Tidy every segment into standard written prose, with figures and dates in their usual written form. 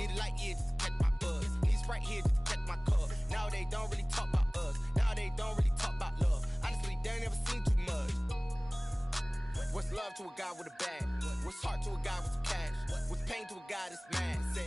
Need a light year just to catch my buzz. He's right here just to catch my cup. Now they don't really talk about us. Now they don't really talk about love. Honestly, they ain't never seen too much. What's love to a guy with a bag? What's heart to a guy with some cash? What's pain to a guy that's mad? Said.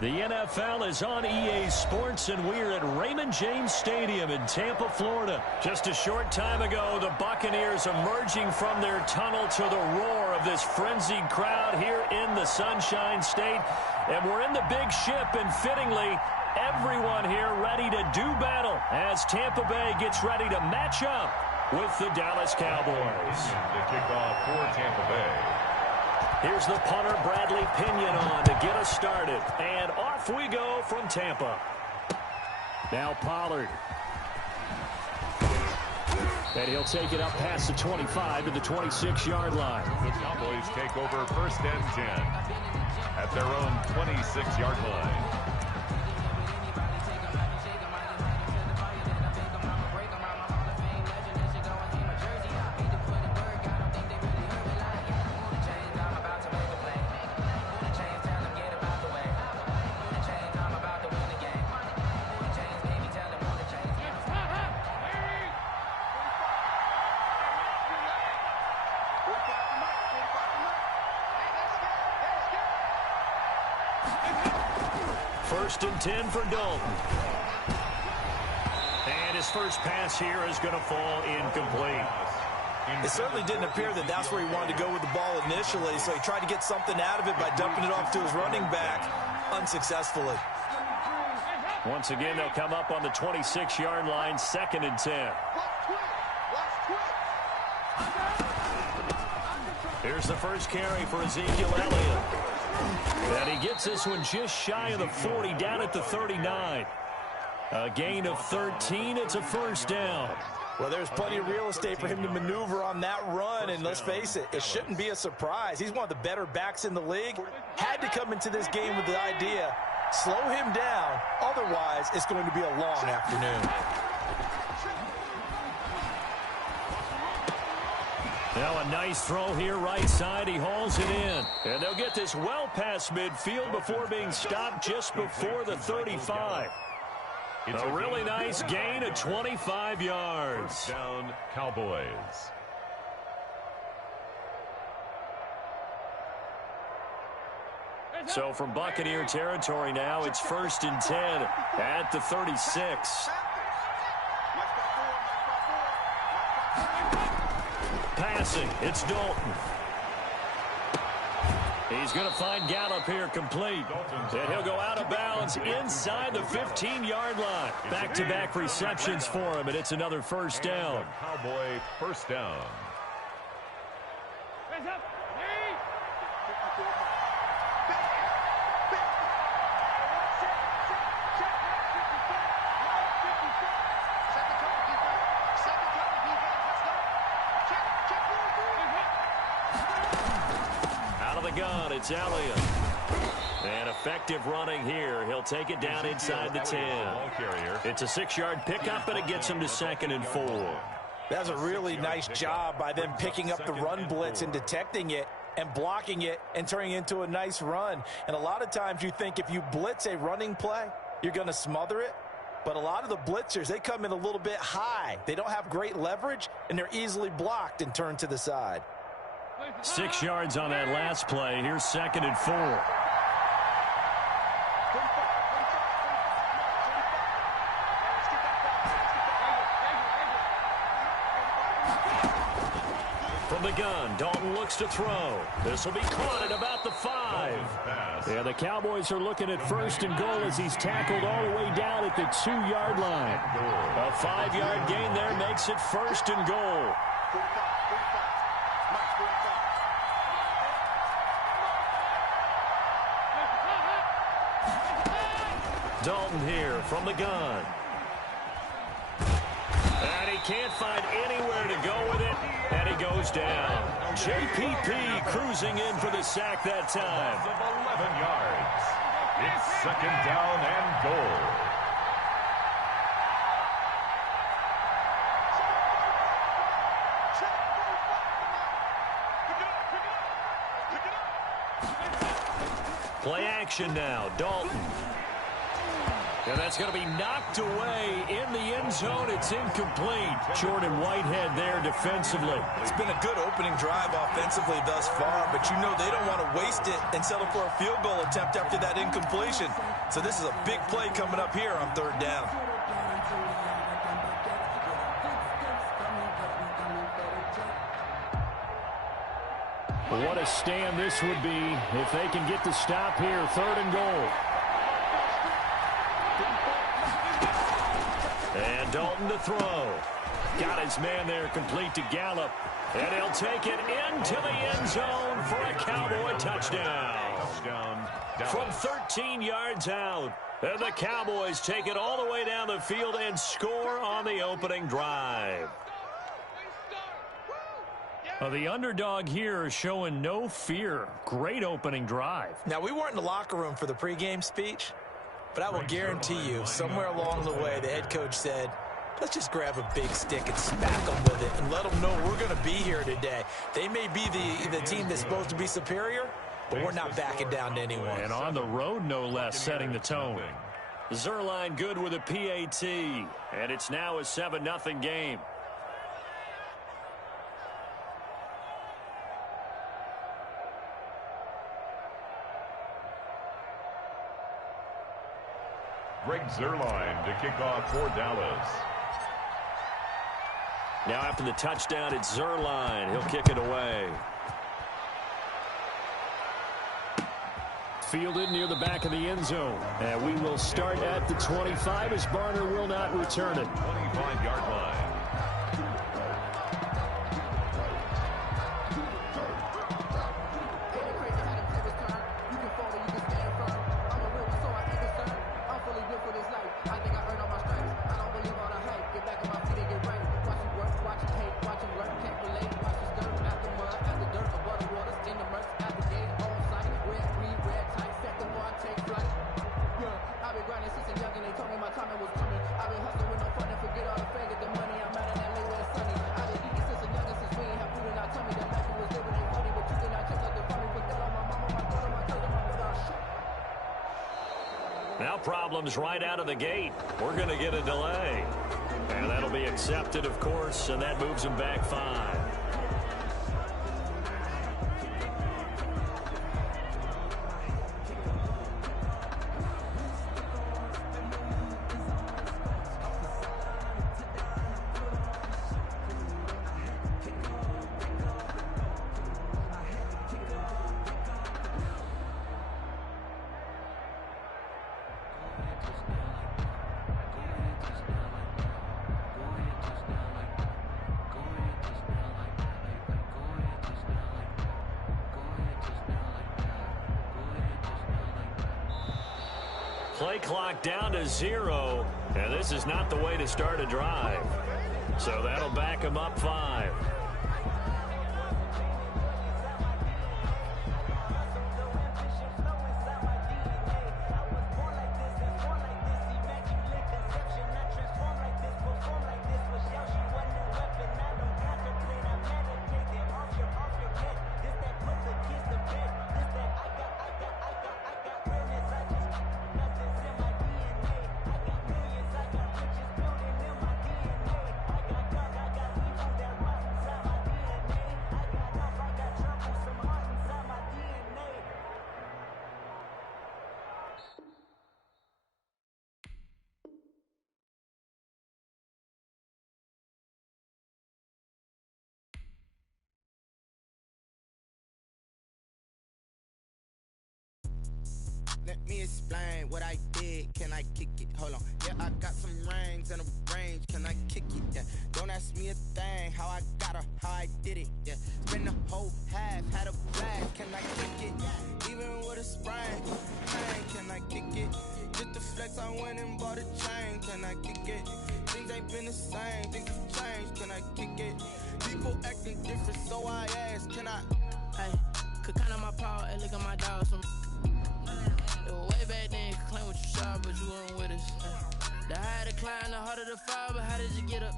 The NFL is on EA Sports, and we're at Raymond James Stadium in Tampa, Florida. Just a short time ago, the Buccaneers emerging from their tunnel to the roar of this frenzied crowd here in the Sunshine State. And we're in the big ship, and fittingly, everyone here ready to do battle as Tampa Bay gets ready to match up with the Dallas Cowboys. The kickoff for Tampa Bay. Here's the punter, Bradley Pinion, on to get us started. And off we go from Tampa. Now Pollard. And he'll take it up past the 25 to the 26-yard line. The Cowboys take over 1st and 10 at their own 26-yard line. First and 10 for Dalton. And his first pass here is going to fall incomplete. It certainly didn't appear that that's where he wanted to go with the ball initially, so he tried to get something out of it by dumping it off to his running back unsuccessfully. Once again, they'll come up on the 26-yard line, 2nd and 10. Here's the first carry for Ezekiel Elliott. And he gets this one just shy of the 40, down at the 39. A gain of 13. It's a first down. Well, there's plenty of real estate for him to maneuver on that run, and let's face it, it shouldn't be a surprise. He's one of the better backs in the league. Had to come into this game with the idea, slow him down, otherwise it's going to be a long afternoon. Now a nice throw here, right side. He hauls it in. And they'll get this well past midfield before being stopped just before the 35. A really nice gain of 25 yards. First down, Cowboys. So from Buccaneer territory now, it's 1st and 10 at the 36. Passing, it's Dalton. He's going to find Gallup here complete. And he'll go out of bounds inside the 15-yard line. Back-to-back receptions for him, and it's another first down. Cowboy first down. Gun, it's Elliott. And effective running here. He'll take it down inside the 10. It's a 6-yard pickup, and it gets him to 2nd and 4. That's a really nice job by them picking up the run blitz and detecting it and blocking it and turning it into a nice run. And a lot of times you think if you blitz a running play, you're going to smother it. But a lot of the blitzers, they come in a little bit high. They don't have great leverage, and they're easily blocked and turned to the side. 6 yards on that last play. Here's 2nd and 4. From the gun, Dalton looks to throw. This will be caught at about the 5. Yeah, the Cowboys are looking at 1st and goal as he's tackled all the way down at the 2-yard line. A 5-yard gain there makes it 1st and goal. Dalton here from the gun. And he can't find anywhere to go with it, and he goes down. JPP cruising in for the sack that time. Of 11 yards. It's 2nd down and goal. Play action now. Dalton. And that's going to be knocked away in the end zone. It's incomplete. Jordan Whitehead there defensively. It's been a good opening drive offensively thus far, but you know they don't want to waste it and settle for a field goal attempt after that incompletion. So this is a big play coming up here on 3rd down. What a stand this would be if they can get the stop here. 3rd and goal. And Dalton to throw. Got his man there complete to Gallup. And he'll take it into the end zone for a Cowboy touchdown. From 13 yards out. And the Cowboys take it all the way down the field and score on the opening drive. The underdog here is showing no fear. Great opening drive. Now, we weren't in the locker room for the pregame speech, but I will guarantee you somewhere along the way the head coach said, let's just grab a big stick and smack them with it and let them know we're going to be here today. They may be the team that's supposed to be superior, but we're not backing down to anyone. And on the road, no less, setting the tone. Zerline good with a PAT, and it's now a 7-0 game. Greg Zerline to kick off for Dallas. Now after the touchdown, it's Zerline. He'll kick it away. Fielded near the back of the end zone. And we will start at the 25 as Barner will not return it. 25-yard line. Now problems right out of the gate. We're going to get a delay. And that'll be accepted, of course, and that moves him back 5. Play clock down to 0, and this is not the way to start a drive. So that'll back him up 5. Let me explain what I did. Can I kick it? Hold on. Yeah, I got some rings and a range. Can I kick it? Yeah. Don't ask me a thing. How I got her, how I did it. Yeah. Spend the whole half, had a blast. Can I kick it? Yeah. Even with a sprain. Can I kick it? Just the flex, I went and bought a chain. Can I kick it? Things ain't been the same. Things have changed. Can I kick it? People acting different, so I ask. Can I? Hey, could count on my power and look at my dogs from. Way back then, you could claim what you saw, but you weren't with us. The higher the climb, the harder the fall, but how did you get up?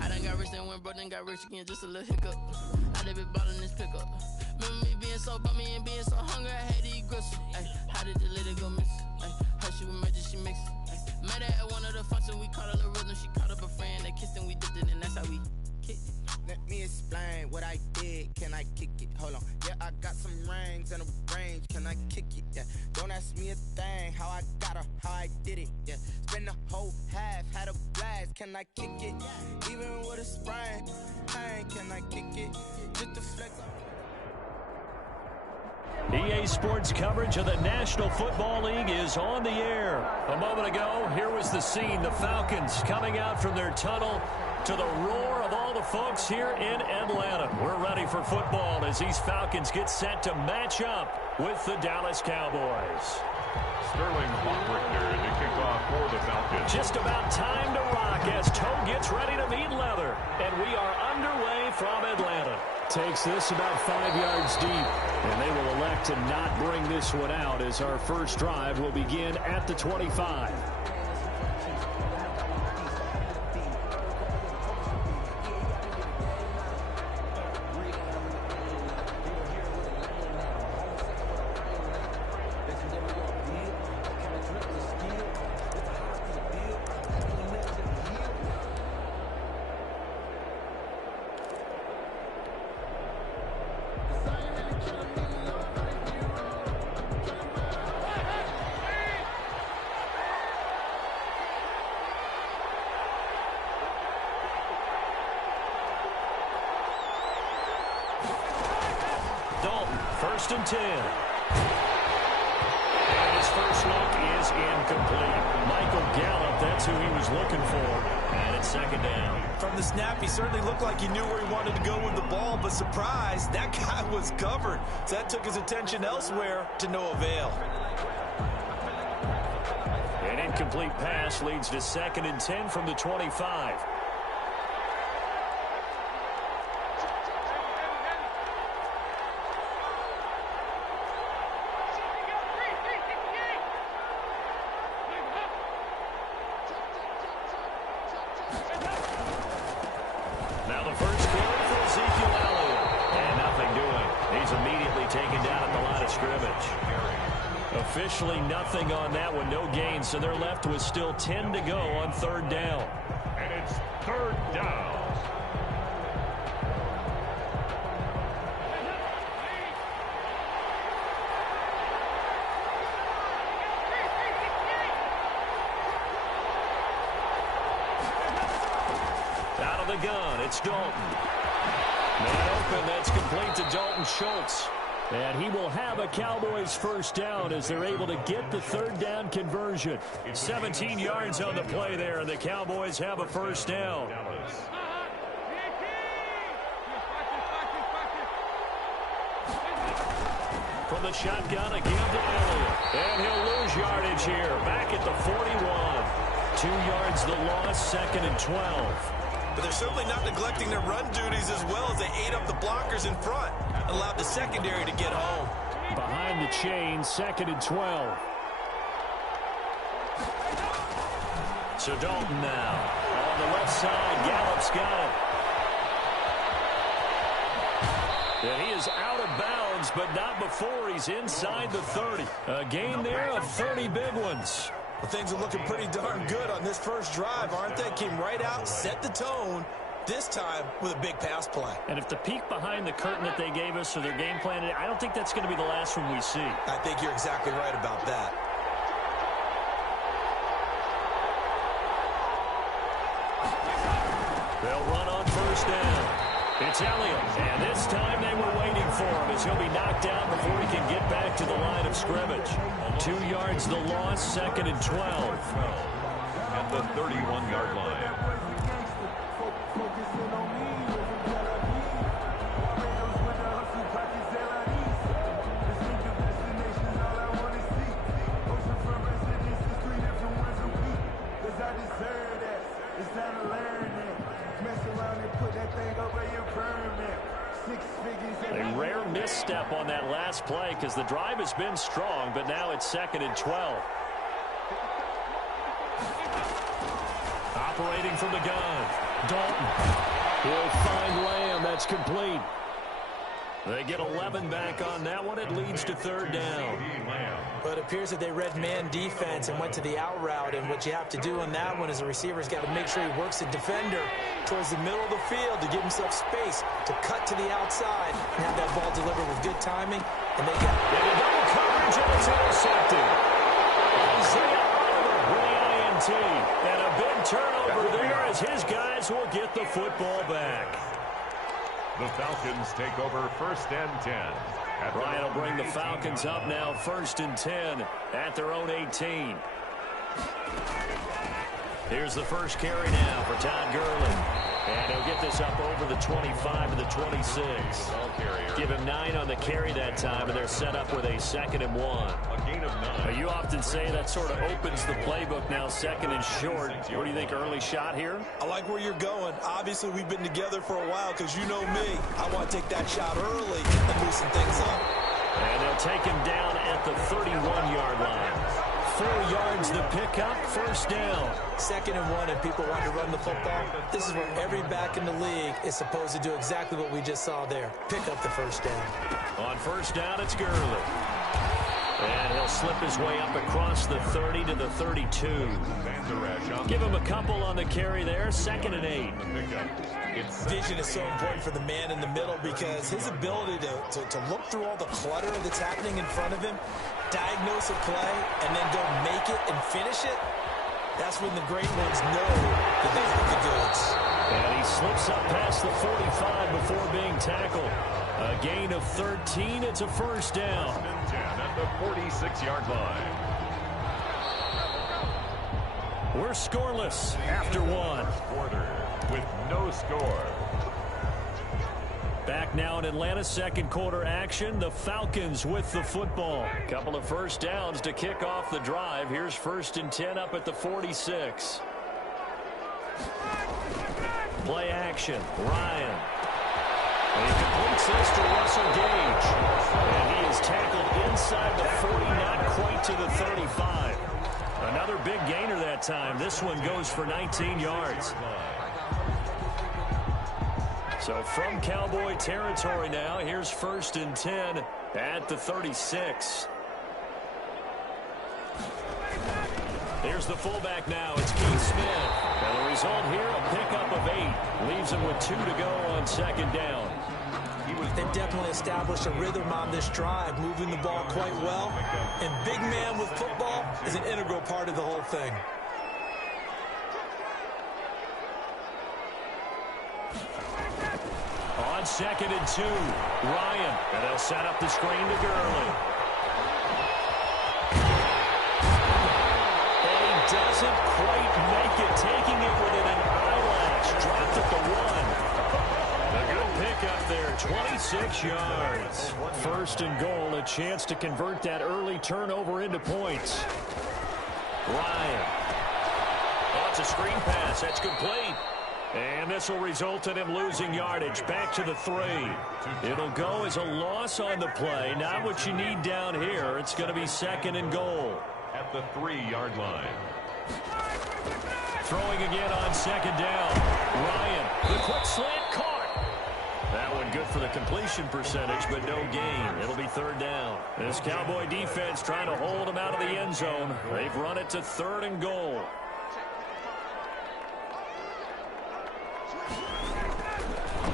I done got rich and went broke, then got rich again, just a little hiccup. I done been ballin' this pickup. Remember me being so bummy and being so hungry, I had to eat gristle. Ay, how did the lady go miss? Ay, her she was major, she mixed. Met her at one of the functions, we caught a little rhythm. She caught up a friend, they kissed and we dipped it, and that's how we kicked it. Let me explain what I did. Can I kick it? Hold on. Yeah, I got some rings and a range. Can I kick it? Yeah. Don't ask me a thing. How I got her, how I did it. Yeah. Spend the whole half, had a blast. Can I kick it? Even with a sprain, pain. Can I kick it? Just to flex. EA Sports coverage of the National Football League is on the air. A moment ago, here was the scene. The Falcons coming out from their tunnel to the roar of all the folks here in Atlanta. We're ready for football as these Falcons get set to match up with the Dallas Cowboys. Sterling Hawkrichter to kick off for the Falcons. Just about time to rock as toe gets ready to meet leather. And we are underway from Atlanta. Takes this about 5 yards deep. And they will elect to not bring this one out as our first drive will begin at the 25. First and 10. And his first look is incomplete. Michael Gallup, that's who he was looking for. And it's second down. From the snap, he certainly looked like he knew where he wanted to go with the ball, but surprise, that guy was covered. So that took his attention elsewhere to no avail. An incomplete pass leads to second and 10 from the 25. Now the first carry for Ezekiel Elliott. And nothing doing. He's immediately taken down at the line of scrimmage. Officially nothing on that one. No gain. So they're left with still 10 to go on third down. And it's third down. Out of the gun, it's Dalton. Man open, that's complete to Dalton Schultz. And he will have a Cowboys first down as they're able to get the third down conversion. 17 yards on the play there, and the Cowboys have a first down. From the shotgun again to Elliott. And he'll lose yardage here. Back at the 41. 2 yards the loss, second and 12. But they're certainly not neglecting their run duties as well as they ate up the blockers in front. Allowed the secondary to get home. Behind the chain, second and 12. So Dalton now. On the left side, Gallup's got it. And he is out of bounds, but not before he's inside the 30. A gain there of 30 big ones. Well, things are looking pretty darn good on this first drive, aren't they? Came right out, set the tone, this time with a big pass play. And if the peek behind the curtain that they gave us or their game plan, I don't think that's going to be the last one we see. I think you're exactly right about that. They'll run on first down. It's Elliott, and this time they were waiting for him as he'll be knocked out before he can get back to the line of scrimmage. 2 yards the loss, second and 12. At the 31-yard line. A rare misstep on that last play because the drive has been strong, but now it's second and 12. Operating from the gun. Dalton. He'll find Lamb. That's complete. They get 11 back on that one. It leads to third down. But it appears that they read man defense and went to the out route. And what you have to do on that one is the receiver's got to make sure he works the defender towards the middle of the field to give himself space to cut to the outside and have that ball delivered with good timing. And they got it. And a double coverage, and it's intercepted. Isaiah Oliver with the INT. And a big turnover there as his guys will get the football back. The Falcons take over 1st and 10. Ryan will bring the Falcons up now 1st and 10 at their own 18. Here's the first carry now for Todd Gurley. And he'll get this up over the 25 to the 26. Give him 9 on the carry that time, and they're set up with a 2nd and 1. A gain of 9. You often say that sort of opens the playbook now, 2nd and short. What do you think, early shot here? I like where you're going. Obviously, we've been together for a while because you know me. I want to take that shot early and loosen things up. And they'll take him down at the 31-yard line. 4 yards the pickup, 1st down. 2nd and 1, and people want to run the football. This is where every back in the league is supposed to do exactly what we just saw there. Pick up the 1st down. On 1st down, it's Gurley. And he'll slip his way up across the 30 to the 32. Give him a couple on the carry there, 2nd and 8. Vision is so important for the man in the middle because his ability to look through all the clutter that's happening in front of him, diagnose a play, and then go make it and finish it, that's when the great ones know that they have the goods. And he slips up past the 45 before being tackled. A gain of 13. It's a 1st down. At the 46-yard line. We're scoreless after 1. Quarter with no score. Back now in Atlanta, 2nd quarter action. The Falcons with the football. Couple of 1st downs to kick off the drive. Here's 1st and 10 up at the 46. Play action. Ryan. And he completes this to Russell Gage. And he is tackled inside the 40, not quite to the 35. Another big gainer that time. This one goes for 19 yards. So from Cowboy territory now, here's 1st and 10 at the 36. Here's the fullback now. It's Keith Smith. And the result here, a pickup of 8. Leaves him with 2 to go on 2nd down. They've definitely established a rhythm on this drive, moving the ball quite well. And big man with football is an integral part of the whole thing. On 2nd and 2, Ryan. And they'll set up the screen to Gurley. And he doesn't quite make it, taking it within an eyelash. Dropped at the 1. A good pickup there, 26 yards. 1st and goal, a chance to convert that early turnover into points. Ryan. Oh, it's a screen pass. That's complete. And this will result in him losing yardage. Back to the 3. It'll go as a loss on the play. Not what you need down here. It's going to be 2nd and goal. At the 3-yard line. Throwing again on 2nd down. Ryan, the quick slant caught. That one good for the completion percentage, but no gain. It'll be 3rd down. This Cowboy defense trying to hold him out of the end zone. They've run it to 3rd and goal.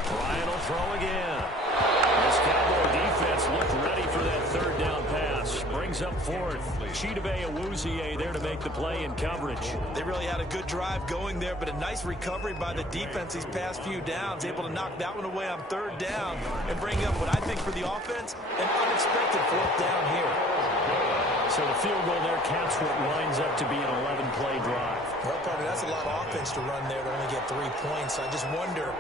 Ryan will throw again. This Cowboy defense looked ready for that 3rd down pass. Brings up 4th. Chidobe Awuzie there to make the play in coverage. They really had a good drive going there, but a nice recovery by the defense these past few downs. Able to knock that one away on 3rd down and bring up what I think for the offense, an unexpected 4th down here. So the field goal there caps what winds up to be an 11-play drive. Well, partner, that's a lot of offense to run there to only get 3 points. I just wonder,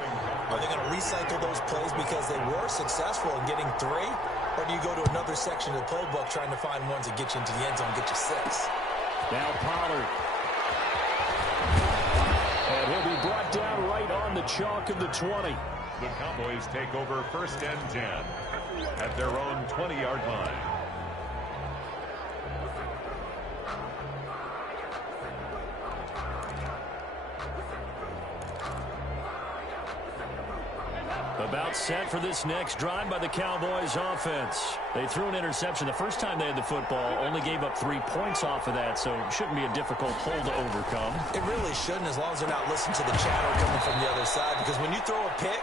are they going to recycle those plays because they were successful in getting 3? Or do you go to another section of the playbook trying to find ones that get you into the end zone and get you 6? Now Pollard. And he'll be brought down right on the chalk of the 20. The Cowboys take over 1st and 10 at their own 20-yard line. About set for this next drive by the Cowboys offense. They threw an interception the first time they had the football, only gave up 3 points off of that, so it shouldn't be a difficult hole to overcome. It really shouldn't, as long as they're not listening to the chatter coming from the other side, because when you throw a pick,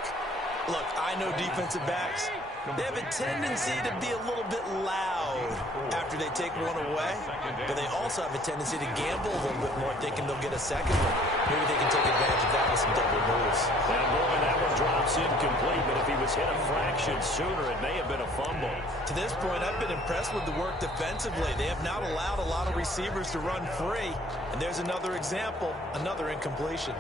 look, I know defensive backs, they have a tendency to be a little bit loud after they take one away, but they also have a tendency to gamble a little bit more, thinking they'll get a second one. Maybe they can take advantage of that with some double moves. And boy, that one drops incomplete, but if he was hit a fraction sooner, it may have been a fumble. To this point, I've been impressed with the work defensively. They have not allowed a lot of receivers to run free, and there's another example, another incompletion.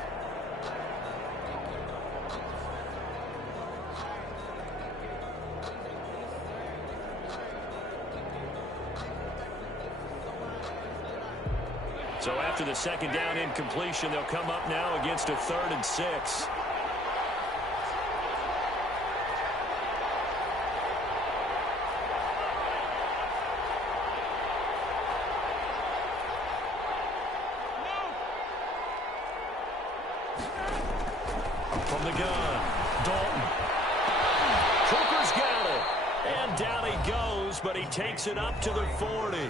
So after the second down incompletion, they'll come up now against a 3rd and 6. From the gun, Dalton. Cooper's got it. And down he goes, but he takes it up to the 40.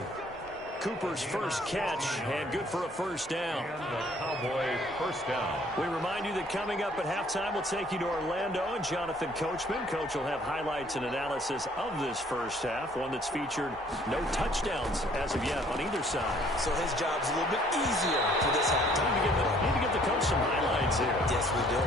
Cooper's first catch, and good for a first down. And the Cowboy first down. We remind you that coming up at halftime, we'll take you to Orlando and Jonathan Coachman. Coach will have highlights and analysis of this first half, one that's featured no touchdowns as of yet on either side. So his job's a little bit easier for this halftime. Need to give the coach some highlights here. Yes, we do.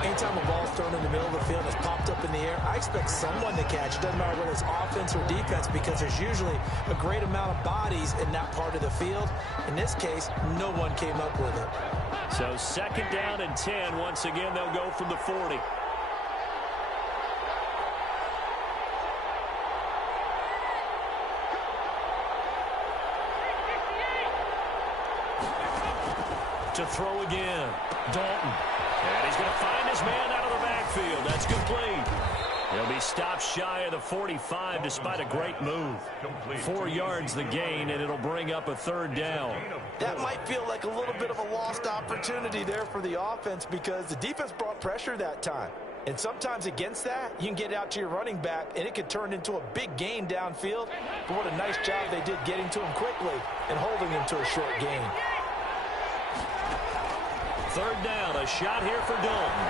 Anytime a ball's thrown in the middle of the field and it's popped up in the air, I expect someone to catch. It doesn't matter whether it's offense or defense, because there's usually a great amount of bodies in that part of the field. In this case, no one came up with it. So second down and 10. Once again, they'll go from the 40. To throw again, Dalton. And he's going to find his man out of the backfield. That's complete. He'll be stopped shy of the 45 despite a great move. 4 yards the gain, and it'll bring up a 3rd down. That might feel like a little bit of a lost opportunity there for the offense, because the defense brought pressure that time. And sometimes against that, you can get out to your running back, and it could turn into a big gain downfield. But what a nice job they did getting to him quickly and holding him to a short gain. 3rd down, a shot here for Dalton.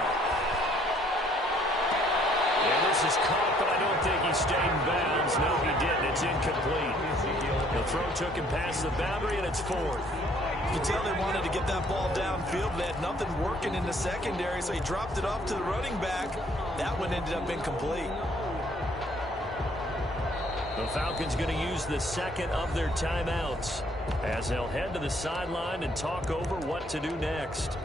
And this is caught, but I don't think he stayed in bounds. No, he didn't. It's incomplete. The throw took him past the boundary, and it's 4th. You can tell they wanted to get that ball downfield. They had nothing working in the secondary, so he dropped it off to the running back. That one ended up incomplete. The Falcons going to use the second of their timeouts as they'll head to the sideline and talk over what to do next.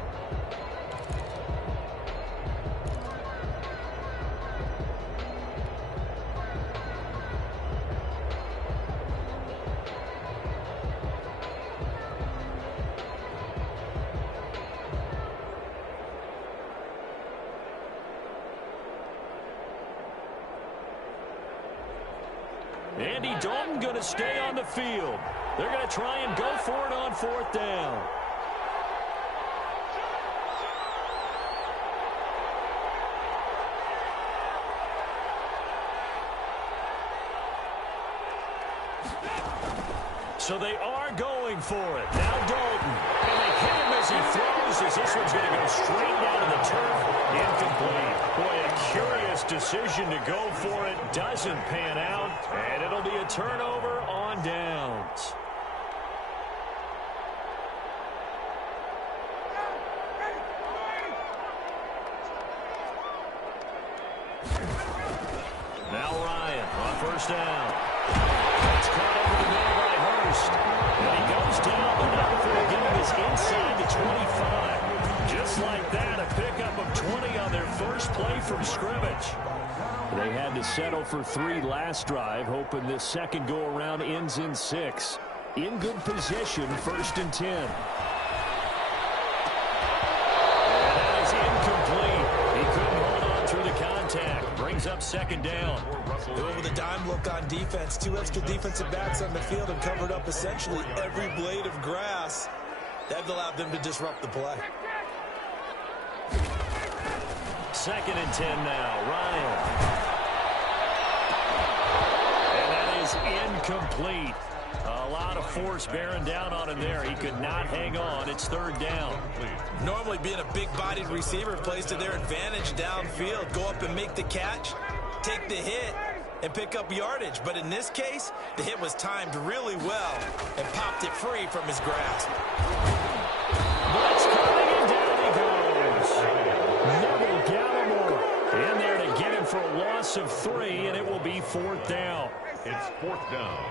Andy Dalton going to stay on the field. They're going to try and go for it on 4th down. So they are going for it. Now Dalton. And they hit him as he throws, as this one's going to go straight down to the turf. Incomplete. Boy, a curious decision to go for it. Doesn't pan out. And it'll be a turnover on downs. Now Ryan on 1st down. It's caught over the middle by Hurst. And he goes down, but not before getting his inside the 25. Just like that, a pickup of 20 on their first play from scrimmage. They had to settle for 3 last drive, hoping this second go-around ends in 6. In good position, 1st and 10. And that is incomplete. He couldn't hold on through the contact. Brings up 2nd down. They went with a dime look on defense. 2 extra defensive backs on the field and covered up essentially every blade of grass. That allowed them to disrupt the play. 2nd and 10 now. Ryan. And that is incomplete. A lot of force bearing down on him there. He could not hang on. It's 3rd down. Normally being a big-bodied receiver plays to their advantage downfield. Go up and make the catch, take the hit, and pick up yardage. But in this case, the hit was timed really well and popped it free from his grasp. Blitz coming, and down he goes. Neville Gallimore in there to get him for a loss of 3, and it will be 4th down. It's 4th down.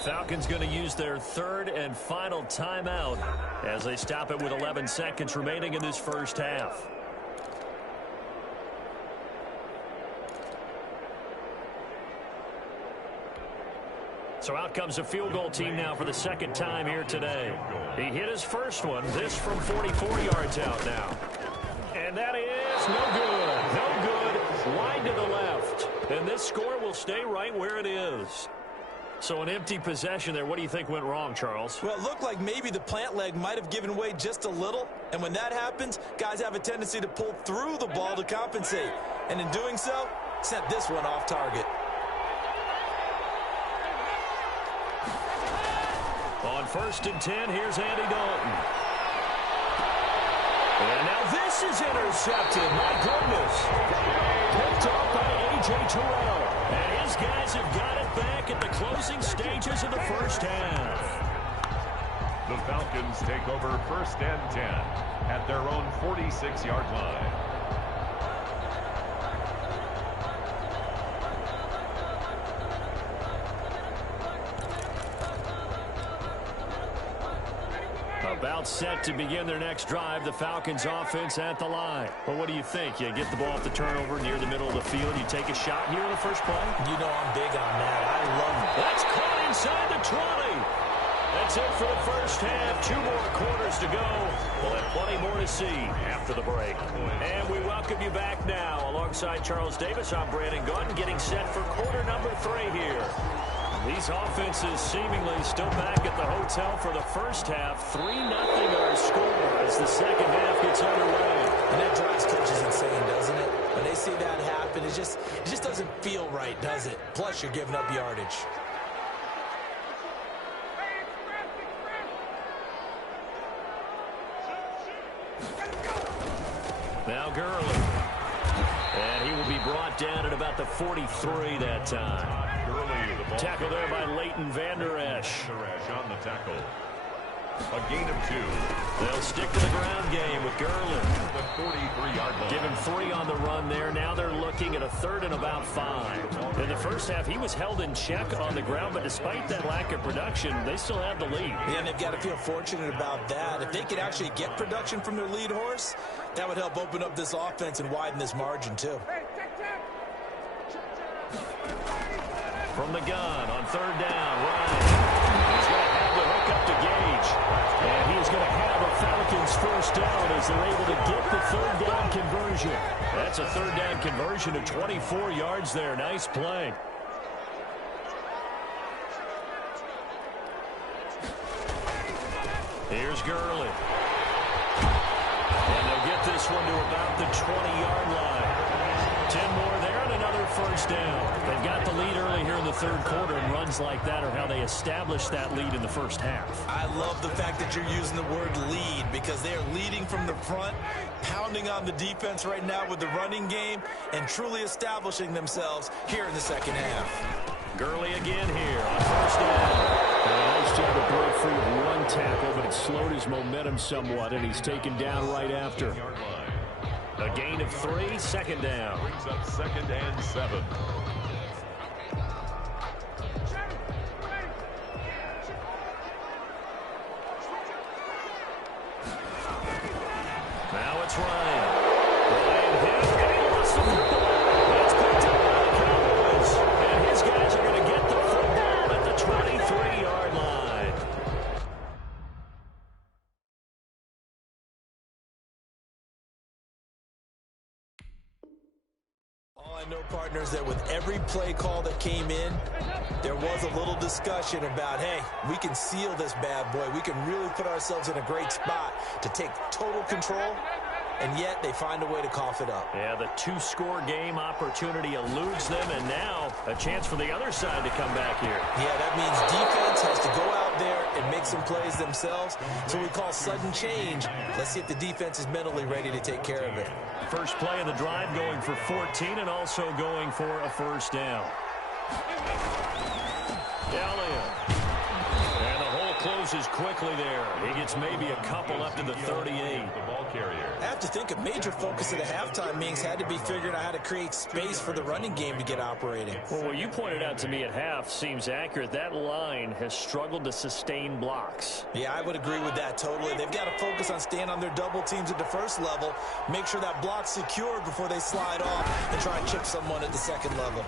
Falcons going to use their 3rd and final timeout as they stop it with 11 seconds remaining in this first half. So out comes a field goal team now for the 2nd time here today. He hit his first one, this from 44 yards out now. And that is no good. No good. Wide to the left. And this score will stay right where it is. So an empty possession there. What do you think went wrong, Charles? Well, it looked like maybe the plant leg might have given way just a little. And when that happens, guys have a tendency to pull through the ball to compensate. And in doing so, sent this one off target. On 1st and 10, here's Andy Dalton. And now this is intercepted. My goodness. Picked up by A.J. Terrell. And his guys have got it back at the closing stages of the first half. The Falcons take over 1st and 10 at their own 46-yard line. About set to begin their next drive. The Falcons offense at the line. Well, what do you think? You get the ball off the turnover near the middle of the field. You take a shot here in the first play? You know I'm big on that. I love it. That's caught inside the 20. That's it for the first half. 2 more quarters to go. We'll have plenty more to see after the break. And we welcome you back now. Alongside Charles Davis, I'm Brandon Gunn, getting set for quarter number 3 here. These offenses seemingly still back at the hotel for the first half. 3-0 our score as the second half gets underway. And that drives coaches insane, doesn't it? When they see that happen, it just doesn't feel right, does it? Plus, you're giving up yardage. Now Gurley. And he will be brought down at about the 43 that time. Tackle there by Leighton Vander Esch. On the tackle. A gain of 2. They'll stick to the ground game with Gurley. The 43-yard line. Give him 3 on the run there. Now they're looking at a 3rd and about 5. In the first half, he was held in check on the ground, but despite that lack of production, they still have the lead. Yeah, and they've got to feel fortunate about that. If they could actually get production from their lead horse, that would help open up this offense and widen this margin, too. From the gun on 3rd down, Ryan. He's going to have the hook up to Gage. And he's going to have a Falcons first down as they're able to get the 3rd down conversion. That's a 3rd down conversion of 24 yards there. Nice play. Here's Gurley. And they'll get this one to about the 20-yard line. 10 more there and another first down. They've got the lead early here in the 3rd quarter, and runs like that are how they establish that lead in the first half. I love the fact that you're using the word lead because they are leading from the front, pounding on the defense right now with the running game, and truly establishing themselves here in the second half. Gurley again here on 1st down. Nice job to break free of 1 tackle, but it slowed his momentum somewhat, and he's taken down right after. A gain of 3, 2nd down. Brings up 2nd and 7. Now it's Ryan. Ryan hit, and he lost the football. It's picked up by the Cowboys. And his guys are going to get the football at the 23-yard line. know, partners, that with every play call that came in, there was a little discussion about, hey, we can seal this bad boy. We can really put ourselves in a great spot to take total control, and yet they find a way to cough it up. Yeah, the two-score game opportunity eludes them, and now a chance for the other side to come back here. Yeah, that means defense has to go out there and make some plays themselves. So we call sudden change. Let's see if the defense is mentally ready to take care of it. First play of the drive going for 14 and also going for a first down. Elliott. And the hole closes quickly there. He gets maybe a couple up to the 38. The ball carrier. I have to think a major focus of the halftime meetings had to be figuring out how to create space for the running game to get operating. Well, what you pointed out to me at half seems accurate. That line has struggled to sustain blocks. Yeah, I would agree with that totally. They've got to focus on staying on their double teams at the first level, make sure that block's secured before they slide off and try and chip someone at the second level.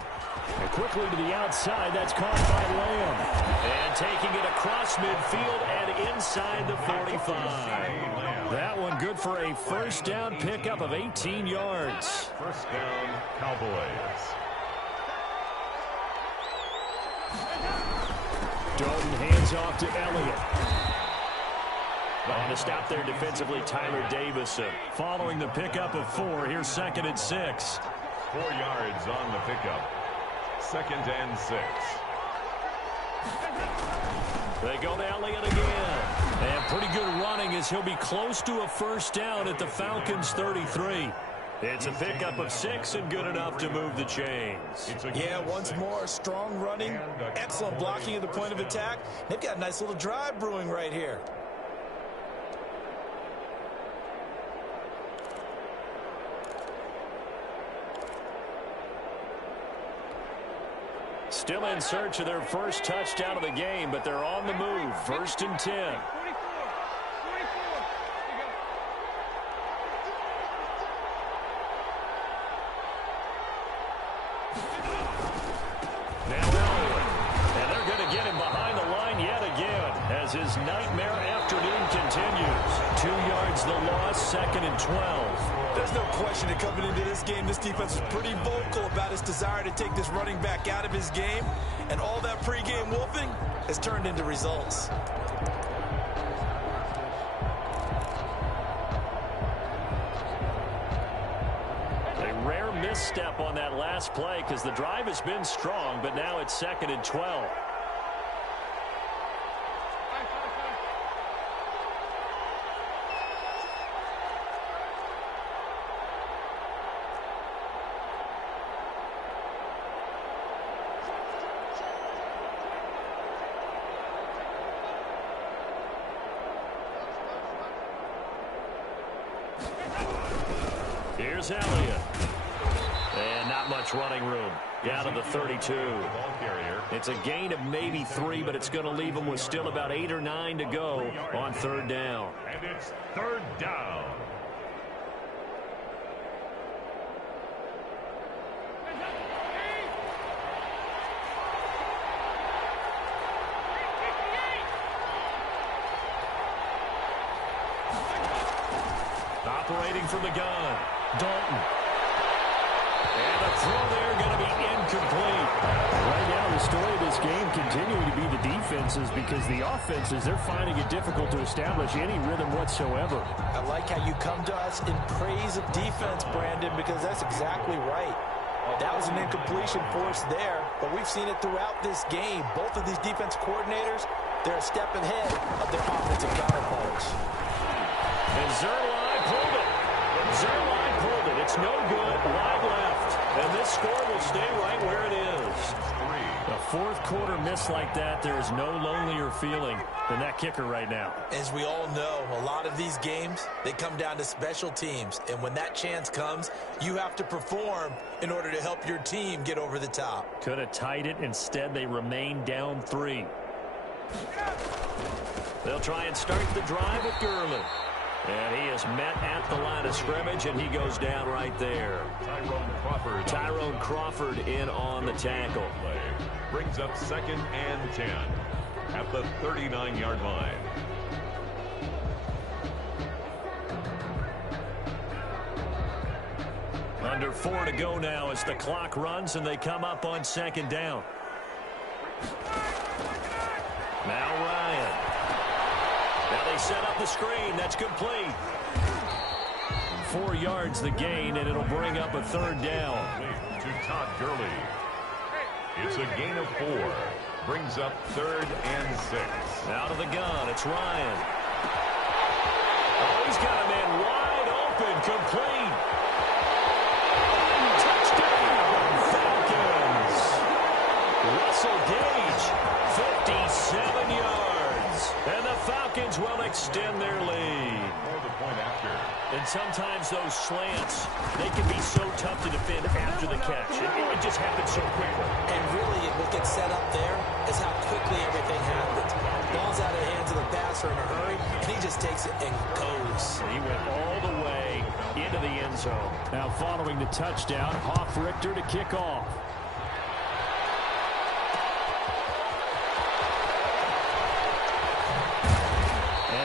And quickly to the outside, that's caught by Lamb. And taking it across midfield and inside the 45. That one good for a first down pickup of 18 yards. First down, Cowboys. Dalton hands off to Elliott. And to stop there defensively, Tyler Davison. Following the pickup of 4, here's 2nd and 6. 4 yards on the pickup. 2nd and 6. They go to Elliott again. And pretty good running as he'll be close to a first down at the Falcons' 33. It's a pickup of 6 and good enough to move the chains. Yeah, once more, strong running, excellent blocking at the point of attack. They've got a nice little drive brewing right here. Still in search of their first touchdown of the game, but they're on the move. 1st and 10. Now Elliott. And they're going to get him behind the line yet again as his nightmare afternoon continues. 2 yards the loss, 2nd and 12. There's no question that coming into this game, this defense was pretty vocal about its desire to take this running back out of his game, and all that pregame wolfing has turned into results. A rare misstep on that last play because the drive has been strong, but now it's 2nd and 12. Here's Elliott. And not much running room. Down to the 32. It's a gain of maybe 3, but it's going to leave them with still about 8 or 9 to go on 3rd down. And it's 3rd down. Operating from the gun, Dalton. And the throw there going to be incomplete. Right now, the story of this game continuing to be the defenses, because the offenses, they're finding it difficult to establish any rhythm whatsoever. I like how you come to us in praise of defense, Brandon, because that's exactly right. That was an incompletion force there, but we've seen it throughout this game. Both of these defense coordinators, they're a step ahead of their offensive counterparts. And Zerline pulled it. Zerline pulled it. It's no good. Wide left. And this score will stay right where it is. A 4th quarter miss like that, there is no lonelier feeling than that kicker right now. As we all know, a lot of these games, they come down to special teams. And when that chance comes, you have to perform in order to help your team get over the top. Could have tied it. Instead, they remain down 3. They'll try and start the drive with Gurley. And he is met at the line of scrimmage, and he goes down right there. Tyrone Crawford in on the tackle. Brings up 2nd and 10 at the 39-yard line. On Under 4 to go now as the clock runs and they come up on second down. Now Ryan. Now they set up the screen. That's complete. 4 yards the gain, and it'll bring up a third down. To Todd Gurley. It's a gain of 4. Brings up 3rd and 6. Out of the gun, it's Ryan. Oh, he's got a man wide open, complete. Touchdown, Falcons. Russell Gage, 57 yards. And the Falcons will extend their lead. The point after. And sometimes those slants, they can be so tough to defend after the catch. It just happens so quickly. And really, what gets set up there is how quickly everything happens. Ball's out of the hands of the passer in a hurry, and he just takes it and goes. He went all the way into the end zone. Now following the touchdown, Hoff-Richter to kick off.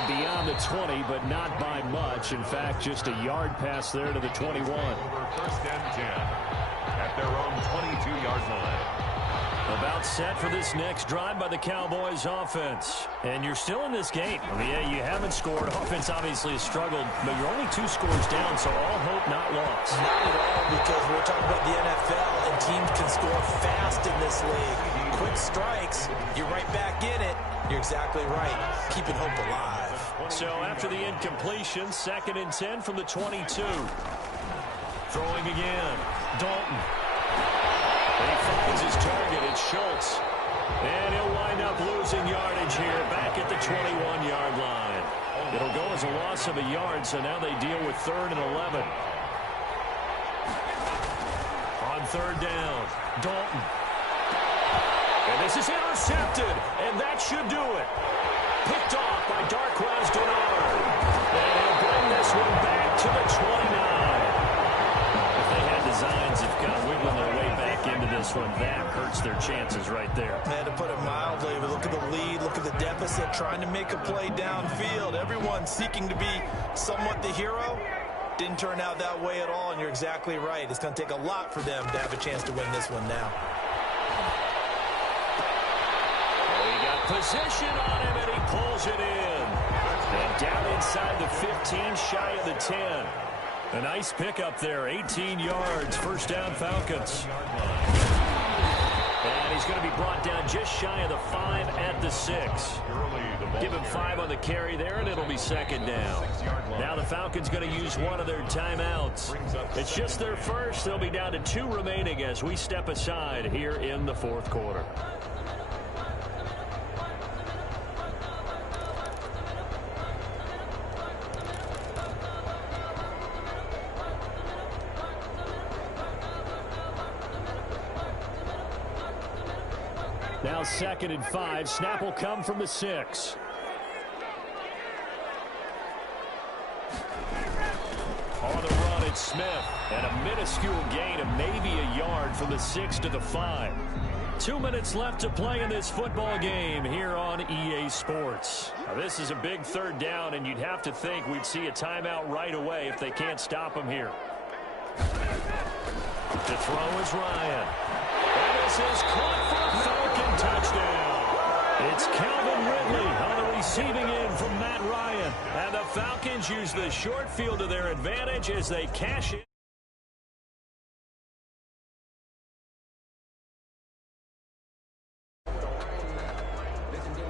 Beyond the 20, but not by much. In fact, just a yard pass there to the 21. Over 1st and 10 at their own 22-yard line. About set for this next drive by the Cowboys offense. And you're still in this game. I mean, yeah, you haven't scored. Offense obviously has struggled, but you're only 2 scores down, so all hope not lost. Not at all, because we're talking about the NFL, and teams can score fast in this league. Quick strikes, you're right back in it. You're exactly right. Keeping hope alive. So after the incompletion, 2nd and 10 from the 22. Throwing again. Dalton. And he finds his target. It's Schultz. And he'll wind up losing yardage here back at the 21-yard line. It'll go as a loss of a yard, so now they deal with 3rd and 11. On 3rd down, Dalton. And this is intercepted, and that should do it. Picked off by Darquez Denard. And he'll bring this one back to the 29. If they had designs of kind of wiggling their way back into this one, that hurts their chances right there. Man, to put it mildly, but look at the lead, look at the deficit, trying to make a play downfield. Everyone seeking to be somewhat the hero. Didn't turn out that way at all, and you're exactly right. It's going to take a lot for them to have a chance to win this one now. Position on him, and he pulls it in. And down inside the 15, shy of the 10. A nice pickup there, 18 yards, 1st down Falcons. And he's going to be brought down just shy of the 5 at the 6. Give him 5 on the carry there, and it'll be 2nd down. Now the Falcons going to use one of their timeouts. It's just their first. They'll be down to 2 remaining as we step aside here in the 4th quarter. Now 2nd and 5. Snap will come from the 6. On the run, it's Smith. And a minuscule gain of maybe a yard from the 6 to the 5. 2 minutes left to play in this football game here on EA Sports. Now, this is a big 3rd down, and you'd have to think we'd see a timeout right away if they can't stop him here. To throw is Ryan. And this is caught for a Falcon touchdown. It's Calvin Ridley on the receiving end from Matt Ryan. And the Falcons use the short field to their advantage as they cash it.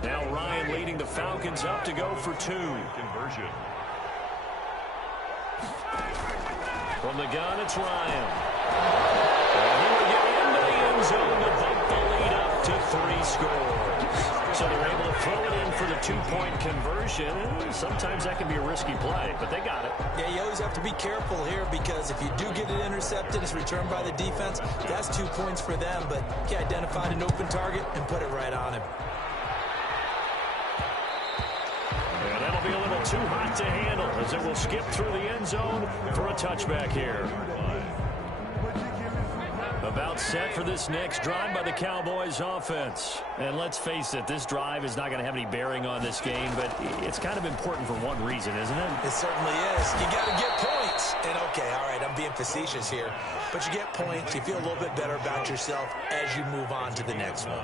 Now Ryan leading the Falcons up to go for 2. Conversion. From the gun, it's Ryan. And he will get into the end zone to bump the lead up to 3 scores. So they're able to throw it in for the 2-point conversion. Sometimes that can be a risky play, but they got it. Yeah, you always have to be careful here because if you do get it intercepted, it's returned by the defense. That's 2 points for them, but he identified an open target and put it right on him. And that'll be a little too hot to handle as it will skip through the end zone for a touchback here. About set for this next drive by the Cowboys offense. And let's face it, this drive is not going to have any bearing on this game, but it's kind of important for one reason, isn't it? It certainly is. You got to get points. points. And okay, all right, I'm being facetious here, but you get points. You feel a little bit better about yourself as you move on to the next one.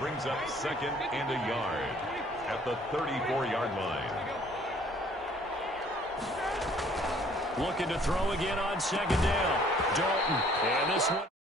Brings up 2nd and a yard at the 34-yard line. Looking to throw again on 2nd down. Dalton. And this one.